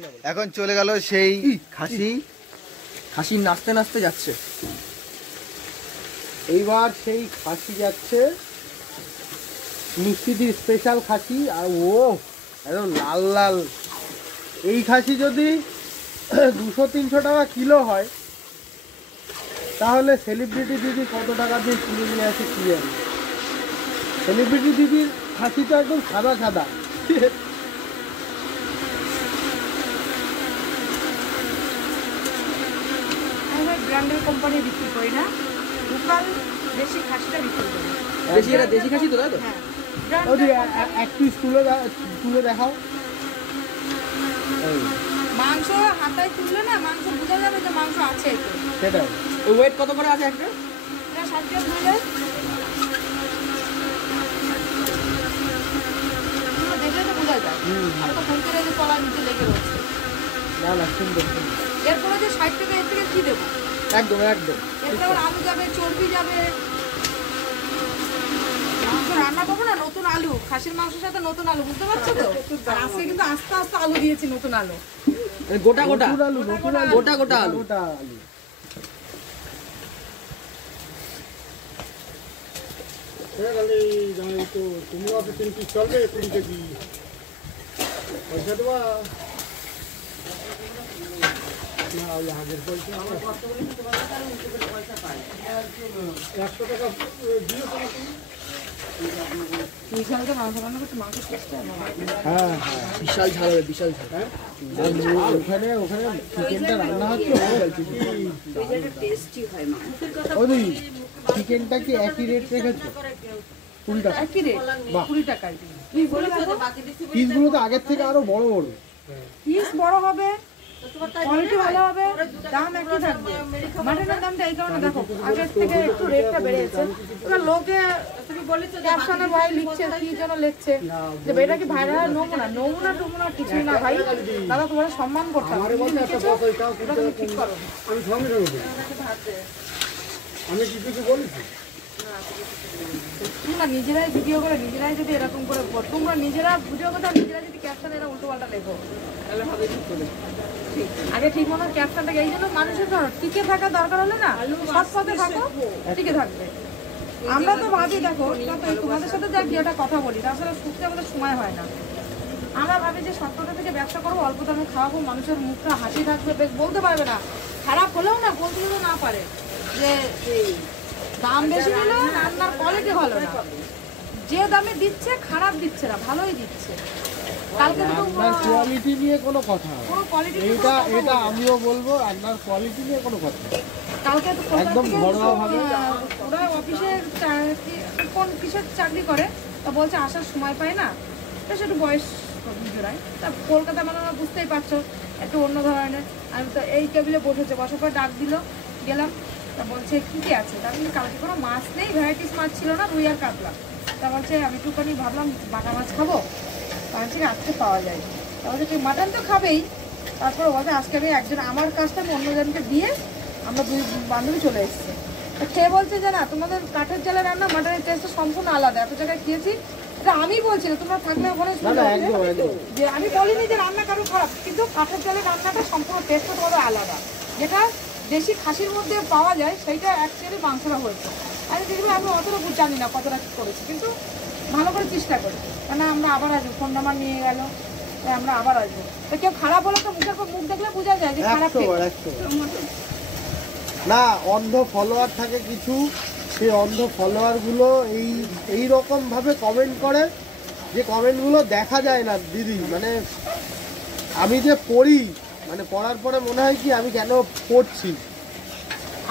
এখন চলে গেল সেই খাসি খাসি নাচতে নাচতে যাচ্ছে। এইবার সেই খাসি যাচ্ছে মিষ্টিদির স্পেশাল খাসি। আর ও একদম লাল লাল। এই খাসি যদি 200-300 টাকা কিলো হয় তাহলে সেলিব্রিটি দিদি কত টাকা দিয়ে কিনে নিয়ে আসে কি জানি। সেলিব্রিটি দিদির খাসি তো একদম সাদা সাদা। ব্র্যান্ডের কোম্পানি বিক্রি করি না, লোকাল দেশি খাসিটা বিক্রি করি। দেশি খাসি তো, তাই তো? হ্যাঁ, এক পিস তুলে দেখাও। মাংস হাতায় তুললে না মাংস বোঝা যাবে যে মাংস আছে। সেটাই। ওয়েট কত করে আছে একটা? এটা 60 গ্রাম ধরলে দেখলে তো বোঝা যায়। আর তো ফোন করে যে তলার নিচে লেগে রয়েছে। না সুন্দর। এরপরে যে 60 টাকা এর থেকে কি দেবো? একদম একদম। এরপর আলু যাবে, চর্বি যাবে। মাংস রান্না করবো না, নতুন আলু, খাসির মাংসের সাথে নতুন আলু, বুঝতে পারছো তো? আজকে কিন্তু আস্তে আস্তে আলু দিয়েছি, নতুন আলু, গোটা গোটা আলু, গোটা গোটা আলু। তুমিও 3 পিস চলবে 20 কেজি পয়সা দেবা না? ওই হাজার পয়সা 100 টাকা দিও তো তুই খালকে মাংস রান্না করতে মাংস টেস্টটা হ্যাঁ বিশাল ঝাল হবে, বিশাল ঝাল। ওখানে চিকেনটা রান্না হচ্ছে টেস্টি হয় মাংসের কথা। ওই চিকেনটা কি একই রেট রেখেছো? 20 টাকা একই রেট, 20 টাকায়। তুই বলে দাও পিসগুলো তো আগের থেকে আরো বড় বড়। পিস বড় হবে, কোয়ালিটি ভালো হবে, দাম একই থাকবে। মাটনের দামটা এই কারণে দেখো আগের থেকে একটু রেটটা বেড়েছে। এবার লোকে ক্যাপশনে ভাই লিখছে কি যেন লিখছে যে এটা কি ভাইরাল নমুনা কিছুই না ভাই। দাদা তোমার সম্মান করতে হবে। ঠিক করো। আমি কিছু বলেছি? তোমরা নিজেরাই ভিডিও করে নিজেরাই যদি এরকম করে তোমরা নিজেরা ভিডিও করে নিজেরা যদি ক্যাপশনে এরা উল্টো পাল্টা লেখো তাহলে হবে ঠিক করে। আগে ঠিক মতো ক্যাপশনটাকে এই জন্য মানুষের টিকে থাকা দরকার হলে না সৎ পথে থাকো, টিকে থাকবে। আমরা তো ভাবি দেখো তোমাদের সাথে যা গিয়ে ওটা কথা বলি তাছাড়া শুনতে আমাদের সময় হয় না। আমরা ভাবি যে সত্যতা থেকে ব্যবসা করবো, অল্প দামে খাওয়াবো, মানুষের মুখটা হাসি থাকবে, বলতে পারবে না খারাপ হলেও না, বলতে যদি না পারে যে দাম বেশি নিলে রান্নার কোয়ালিটি ভালো না। যে দামে দিচ্ছে খারাপ দিচ্ছে না, ভালোই দিচ্ছে। কালকে তো কোয়ালিটি নিয়ে কোনো কথা না। কোনো কোয়ালিটি এটা আমিও বলবো, রান্নার কোয়ালিটি নিয়ে কোনো কথা না। কালকে তো একদম ঘরোয়া ভাবে ওরা অফিসে কোন কিসের চাকরি করে তা বলছে আসার সময় পায় না, বেশ একটু বয়স জোড়ায়। তা কলকাতা মানে বুঝতেই পারছো একটু অন্য ধরনের। আমি তো এই টেবিলে বসেছে, বসার পর ডাক দিল, গেলাম। তা বলছে কী কী আছে? তা আমি কালকে কোনো মাছ নেই, ভ্যারাইটিস মাছ ছিল না, রুই আর কাতলা। তা বলছে আমি একটুখানি ভাবলাম বাটা মাছ খাবো, তার থেকে আজকে পাওয়া যায়। তা বলছে তুই মাটন তো খাবেই, তারপরে বলছে আজকে আমি একজন আমার কাজটা আমি অন্যজনকে দিয়ে আমরা 2 বান্ধবী চলে এসেছি। তা খেয়ে বলছে যে না তোমাদের কাঠের জালে রান্না মাটনের টেস্টটা সম্পূর্ণ আলাদা, এত জায়গায় খেয়েছি। এটা আমি বলছি না, তোমরা থাকলে ওখানে যে আমি বলিনি যে রান্না কারো খারাপ, কিন্তু কাঠের জালে রান্নাটা সম্পূর্ণ টেস্টটা তোমাদের আলাদা। যেটা দেশি খাসির মধ্যে পাওয়া যায় সেইটা অ্যাকচুয়ালি মাংসটা হয়েছে। আর দেখবে আমি অতটা জানি না কতটা কী করেছি, কিন্তু ভালো করে চেষ্টা করি। কেন আমরা আবার আসবো, ফোন নাম্বার নিয়ে গেল, আমরা আবার আসবো। তো কেউ খারাপ হলে তো মুখের পর মুখ দেখলে বোঝা যায় যে খারাপ। না, অন্ধ ফলোয়ার থাকে কিছু, সেই অন্ধ ফলোয়ারগুলো এই রকম ভাবে কমেন্ট করে যে কমেন্টগুলো দেখা যায় না দিদি। মানে আমি যে পড়ি, মানে পড়ার পরে মনে হয় কি আমি কেন পড়ছি।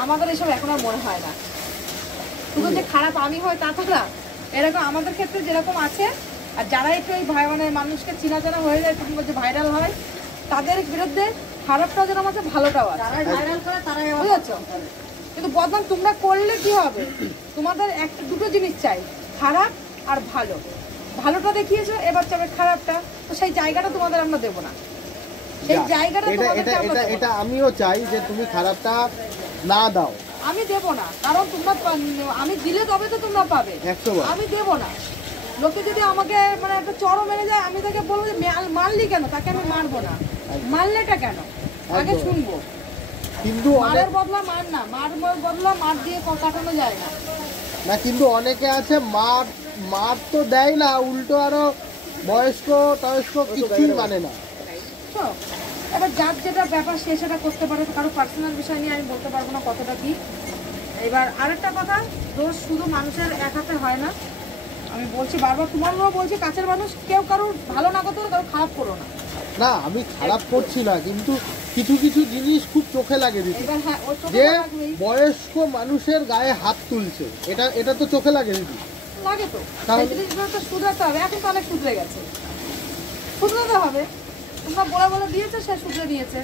আমাদের এসব এখন আর মনে হয় না, শুধু যে খারাপ আমি হয় তা তো না। এরকম আমাদের ক্ষেত্রে যেরকম আছে, আর যারা একটু ওই মানে মানুষকে চিনা জানা হয়ে যায়, তুমি বলছে ভাইরাল হয়, তাদের বিরুদ্ধে খারাপটাও যেরকম আছে ভালোটাও আছে। বুঝেছো? কিন্তু বদনাম তোমরা করলে কি হবে, তোমাদের একটা দুটো জিনিস চাই, খারাপ আর ভালো। ভালোটা দেখিয়েছো, এবার চাবে খারাপটা, তো সেই জায়গাটা তোমাদের আমরা দেবো না। সেই জায়গাটা এটা আমিও চাই যে তুমি খারাপটা না দাও। আমি দেবো না, কারণ তোমরা আমি দিলে তবে তো তোমরা পাবে, আমি দেবো না। লোকে যদি আমাকে মানে একটা চড়ও মেরে যায়, আমি তাকে বলবো যে মারলি কেন, তাকে আমি মারবো না। মারলেটা কেন আগে একদম। শুনবো। কিন্তু অনেক মারের বদলা মার না, মার বদলা মার দিয়ে কাটানো যায় না। না, কিন্তু অনেকে আছে মার মার তো দেয় না, উল্টো আরো বয়স্ক টয়স্ক কিছুই মানে না। তো এবার যার যেটা ব্যাপার সে সেটা করতে পারে, কারো পার্সোনাল বিষয় নিয়ে আমি বলতে পারবো না কতটা কি। এবার আরেকটা কথা, দোষ শুধু মানুষের এক হাতে হয় না। আমি বলছি বারবার, তোমারও বলছি, কাছের মানুষ কেউ কারো ভালো না করতে, কারো খারাপ করো না। না, আমি খারাপ করছি না, কিন্তু কিছু কিছু জিনিস খুব চোখে লাগে দিদি। এবার হ্যাঁ, ও চোখে যে লাগবেই। বয়স্ক মানুষের গায়ে হাত তুলছে, এটা তো চোখে লাগে দিদি। লাগে তো, তাহলে- সেই জিনিসগুলো তো শুধরাতে হবে। এখন তো অনেক শুধরে গেছে, শুধরাতে হবে। তোমরা বলে বলে দিয়েছে, সে শুধরে নিয়েছে।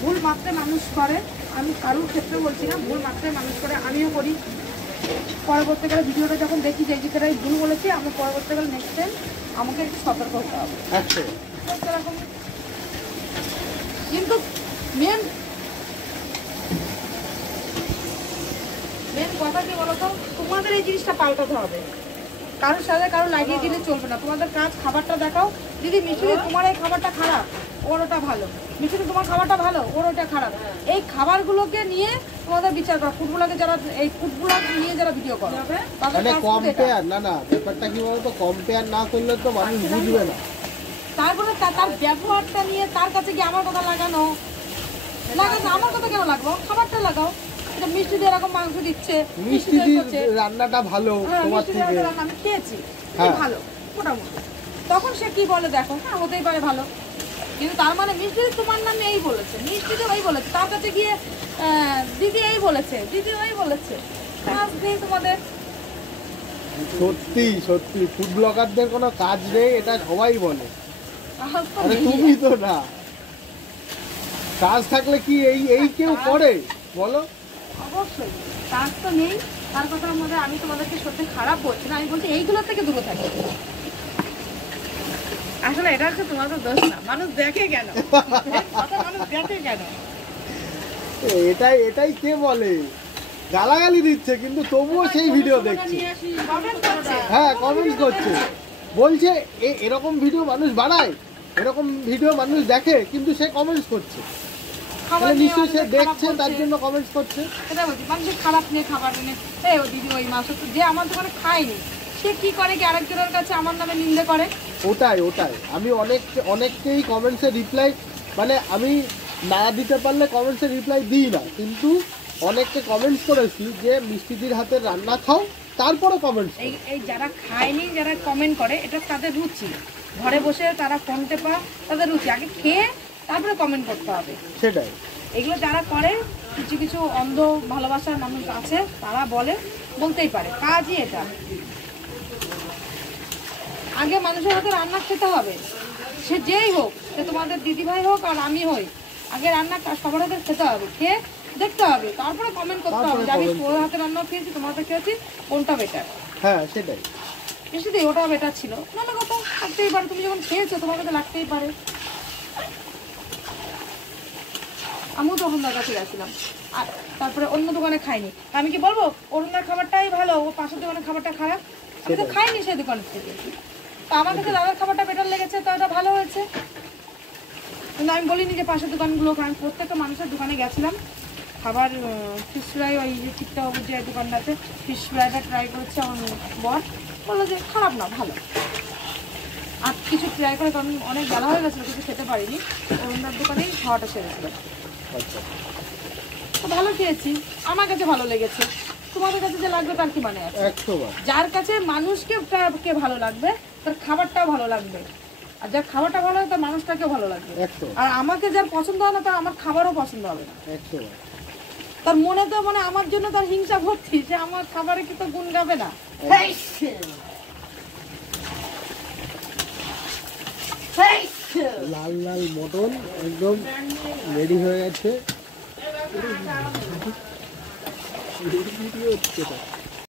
ভুল মাত্রে মানুষ করে, আমি কারোর ক্ষেত্রে বলছি না, ভুল মাত্রে মানুষ করে, আমিও করি। পরবর্তীকালে ভিডিওটা যখন দেখি যে এই জায়গাটায় ভুল বলেছি, আমি পরবর্তীকালে নেক্সট টাইম আমাকে একটু সতর্ক হতে হবে। একশো। এরকম। কিন্তু মেন কথা কি বলতো, তোমাদের এই জিনিসটা পাল্টাতে হবে। কারোর সাথে কারো লাগিয়ে দিলে চলবে না। তোমাদের কাজ, খাবারটা দেখাও। দিদি মিষ্টি, তোমার এই খাবারটা খারাপ, ওর ওটা ভালো। মিষ্টি, তোমার খাবারটা ভালো, ওর ওটা খারাপ। এই খাবারগুলোকে নিয়ে তোমাদের বিচার করো। ফুটবলারকে যারা, এই ফুটবলার নিয়ে যারা ভিডিও করে, তাদের মানে কাজ কিন্তু এটা। কম্পেয়ার, না ব্যাপারটা কি বলতো, কম্পেয়ার না করলে তো মানুষ বুঝবে না। তারপরে তার ব্যবহারটা নিয়ে তার কাছে গিয়ে আমার কথা লাগানো, আমার কথা কেন লাগবো? খাবারটা লাগাও। এটা মিষ্টি দিয়ে এরকম মাংস দিচ্ছে, মিষ্টি দিয়ে করছে। রান্নাটা ভালো হ্যাঁ, তোমার মিষ্টি দিয়ে থেকে। রান্না আমি খেয়েছি, হ্যাঁ। ভালো মোটামুটি। তখন সে কি বলে দেখো, হ্যাঁ হতেই পারে ভালো, কিন্তু তার মানে মিষ্টি তোমার নামে এই বলেছে, মিষ্টি তো এই বলেছে, তার কাছে গিয়ে দিদি এই বলেছে, দিদি ওই বলেছে। কাজ নেই তোমাদের। সত্যি সত্যি ফুড ব্লগারদের কোনো কাজ নেই, এটা সবাই বলে। কাজ তো আরে নেই। তুমি তো না, কাজ থাকলে কি এই কেউ করে বলো? অবশ্যই কাজ তো নেই। তার কথার মধ্যে আমি তোমাদেরকে সত্যি খারাপ বলছি না, আমি বলছি এইগুলো থেকে দূরে থাকি। আসলে এটা হচ্ছে তোমাদের দোষ না, মানুষ দেখে কেন, মানুষ দেখে কেন। এটাই কে বলে? গালাগালি দিচ্ছে কিন্তু তবুও সেই ভিডিও দেখছে। কমেন্ট করছে। হ্যাঁ, কমেন্টস করছে, বলছে এরকম ভিডিও মানুষ বানায়, এরকম ভিডিও মানুষ দেখে, কিন্তু সে কমেন্টস করছে। খাবার তাহলে নিয়ে নিশ্চয়ই সে অনেকে দেখছে, খারাপ তার বলছে। জন্য কমেন্টস করছে। সেটা বলছি, মানুষের খারাপ নিয়ে খাবার এনে, এই ও দিদি ওই মাছ তো যে আমার দোকানে খায়নি, সে কি করে কি আরেকজনের কাছে আমার নামে নিন্দে করে। ওটাই আমি অনেককেই কমেন্টসে রিপ্লাই, মানে আমি না দিতে পারলে কমেন্টসে রিপ্লাই দিই না, কিন্তু অনেককে কমেন্টস করেছি যে মিষ্টিদির হাতের রান্না খাও, তারপরে কমেন্টস। এই যারা খায়নি, যারা কমেন্ট করে, এটা তাদের রুচি। ঘরে বসে তারা ফোন টেপা তাদের রুচি, আগে খেয়ে তারপরে কমেন্ট করতে হবে। সেটাই। এগুলো যারা করে, কিছু কিছু অন্ধ ভালোবাসার মানুষ আছে, তারা বলতেই পারে, কাজই এটা। আগে মানুষের হাতে রান্না খেতে হবে, সে যেই হোক, সে তোমাদের দিদিভাই হোক আর আমি হই, আগে রান্না সবার হাতে খেতে হবে, খেয়ে দেখতে হবে, তারপরে কমেন্ট করতে হবে যে আমি তোর হাতে রান্না খেয়েছি, তোমার হাতে খেয়েছি, কোনটা বেটার। হ্যাঁ, সেটাই। নিশ্চিত ওটা বেটার ছিল, নানা কথা থাকতেই পারে। তুমি যখন খেয়েছো তোমার কাছে লাগতেই পারে। আমিও তো অরুণদার কাছে গেছিলাম, আর তারপরে অন্য দোকানে খাইনি। আমি কি বলবো অরুণদার খাবারটাই ভালো, ও পাশের দোকানের খাবারটা খারাপ? আমি তো খাইনি সেই দোকানের থেকে, তো আমার কাছে দাদার খাবারটা বেটার লেগেছে, তো এটা ভালো হয়েছে। কিন্তু আমি বলিনি যে পাশের দোকানগুলো, কারণ প্রত্যেকটা মানুষের দোকানে গেছিলাম খাবার। ফিশ ফ্রাই, ওই যে চিত্তাবাবুর যে দোকানটা আছে, ফিশ ফ্রাইটা ট্রাই করেছে আমার বর, বললো যে খারাপ না, ভালো। আর কিছু ট্রাই করে, কারণ অনেক বেলা হয়ে গেছিলো, কিছু খেতে পারিনি, অরুণদার দোকানেই খাওয়াটা সেরেছিল। আচ্ছা, তো ভালো খেয়েছি, আমার কাছে ভালো লেগেছে। তোমাদের কাছে যে লাগবে তার কি মানে আছে? 100 বার। যার কাছে মানুষকে কে ভালো লাগবে, তার খাবারটাও ভালো লাগবে, আর যার খাবারটা ভালো হয় তার মানুষটাকেও ভালো লাগবে। 100 আর আমাকে যার পছন্দ হয় না, তার আমার খাবারও পছন্দ হবে না। 100 বার। তার মনে তো মানে আমার জন্য তার হিংসা ভর্তি, যে আমার খাবারে কি তো গুণ গাবে না। লাল লাল মটন একদম রেডি হয়ে গেছে।